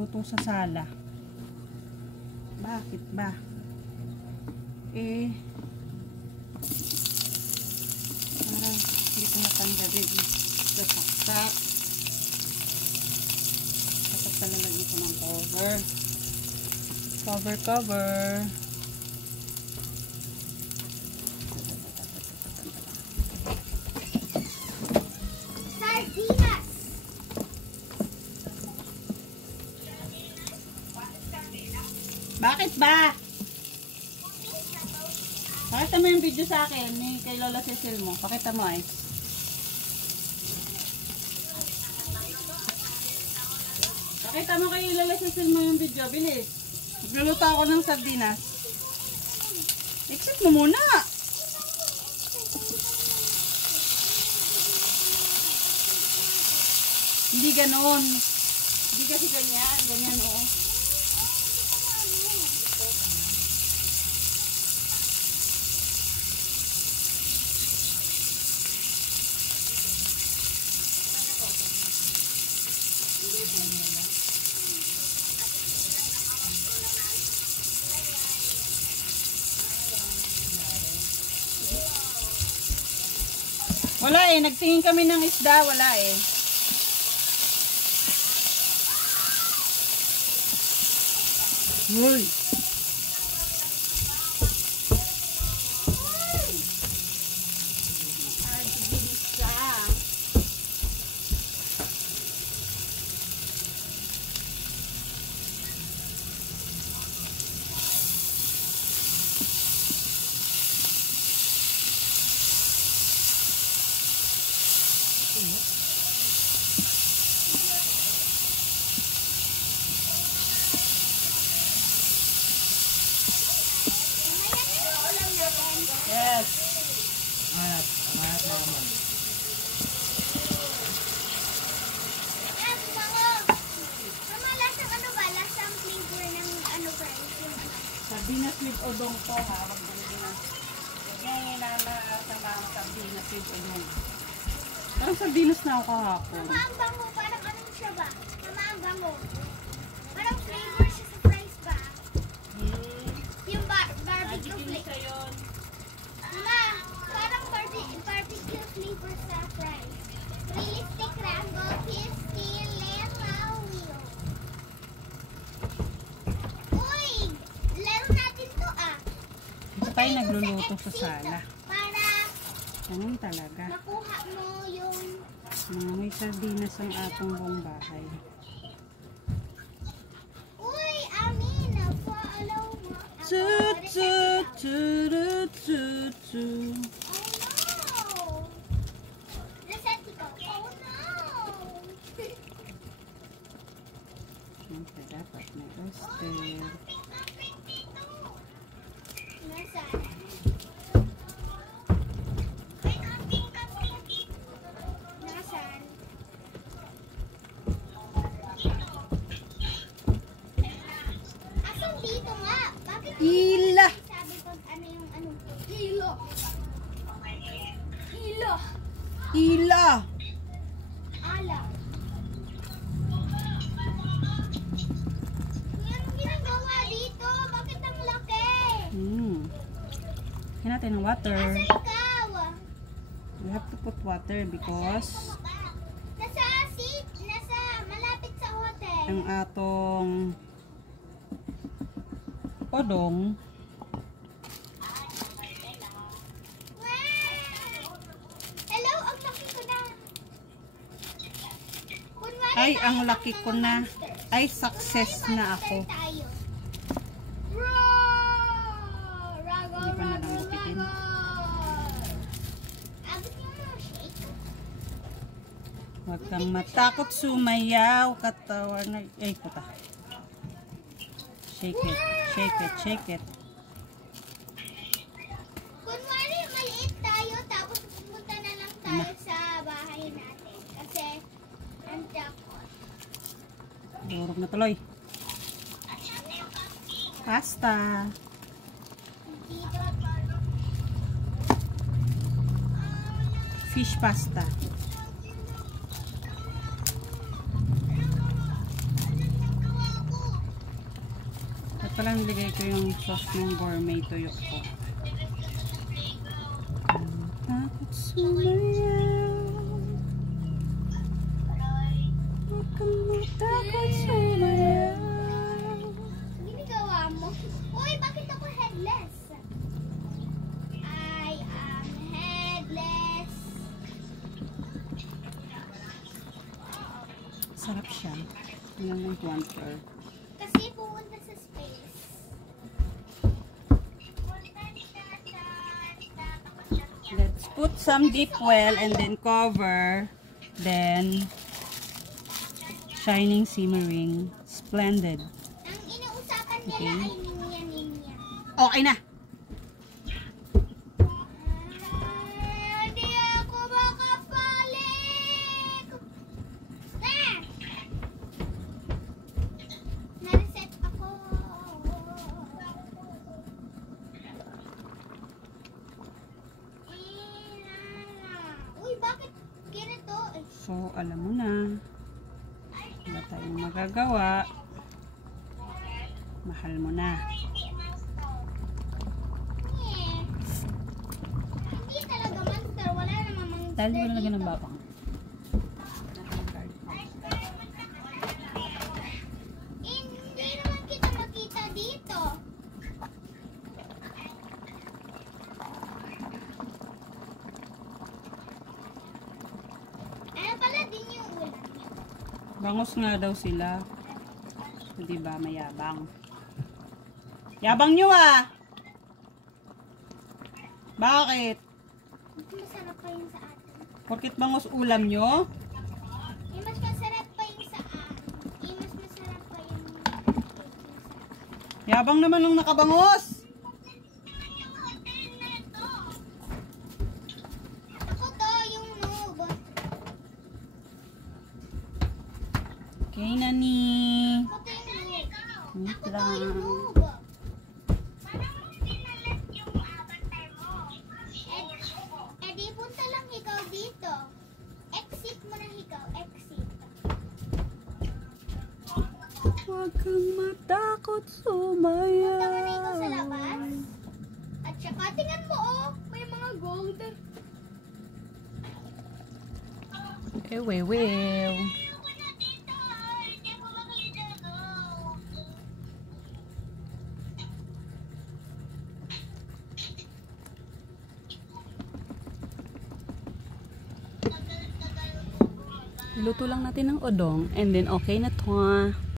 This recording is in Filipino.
Luto sa sala. Bakit ba? Parang hindi ko natanggalin. Sasaksak. Dapat pala lagyan ko ng cover. Cover. Sardinas! Bakit ba? Pakita mo yung video sa akin ni kay Lola Cecil mo. Pakita mo ay. Pakita mo kay Lola Cecil mo yung video. Bilis. Magluluto ako ng sardinas. Exit mo muna. Hindi ganon. Hindi kasi ganyan. Ganyan oh. Wala eh, nagtingin kami ng isda, wala eh. Uy. Yes. Amat naman. Mama, lasang ano ba? Lasang flavor ng ano ba? Sardinas with odong to ha. Wag mo na. Ngayon na sa mga sardinas with odong. Parang sardinas na ako kahapon. Mama, ang bango. Parang ano siya ba? Mama, ang bango. Parang flavor siya sa fries ba? Yung barbecue flavor. Mama, parang barbecue flavor sa fries. Realistic Rambo, Pistil, Lawil. Uy! Laro natin to ah. Ito tayo nagluluto sa sala. Para Ganun talaga. makuha mo yung... Mga may sardinas ang atong buong bahay. Uy, Amin, follow mo. Oh no! Reset ko. Oh no! Siyempre dapat may oyster. Nasaan? Nasaan? Asan dito nga? Bakit Ila! sabi ko ano yung ano? Hilo! Hilo! Ila! Ala! Anong ginagawa dito? Bakit ang laki? Kaya natin ng water. Asan ikaw? We have to put water because Nasa malapit sa hotel. ang atong odong Wow! Hello, ang laki ko na. Kunwari ay tayo ang lang laki mga ko na monster. ay success Kunwari na monster ako. tayo. Roar! Rago, Hindi pa rago, nalangupitin. rago. Abot mo mo, shake. Huwag kang matakot sumayaw katawan na ay puta. Shake it, shake it, shake it. Kunwari maliit tayo tapos pupunta na lang tayo sa bahay natin. Kasi ang takot. Durog na tuloy. Pasta. Dito. Fish pasta. pala nilagay ko yung sauce ng gourmet tuyo ko. Takot sumayaw. Huwag kang matakot sumayaw. Ginagawa mo? Uy, bakit ako headless? I am headless. Sarap siya. Yan ang planter. Kasi pumunta sa space. Let's put some deep well and then cover. Then, shining, simmering, splendid. Ang inuusapan nila Okay. ay ninya-ninya. Okay na! Hindi ako makapalik! Na-reset ako. Uy, bakit ganito? So, alam mo na. Wala tayong magagawa. Mahal mo na. Hindi talaga monster. Wala namang monster. Dahil mo nalagyan ng dito. bapang. Hindi naman kita makita dito. Ano pala din yung ulan? Bangos nga daw sila. So, diba, mayabang. Yabang nyo ah! Bakit? Mas masarap pa yun sa atin. Porkit bangos ulam nyo? Mas masarap pa yun sa atin. Mas masarap pa yun sa Yabang naman ng nakabangos! Ako to, yung noob. Okay, nani. Ako to yung noob. Wait Ako to lang. yung noob. Eh di punta lang ikaw dito. Exit mo na ikaw. Exit. Huwag kang matakot Punta mo na ikaw sa sumayaw. labas. At saka tingnan mo oh. May mga gold. Ewewew. Luto lang natin ng udong and then okay na to.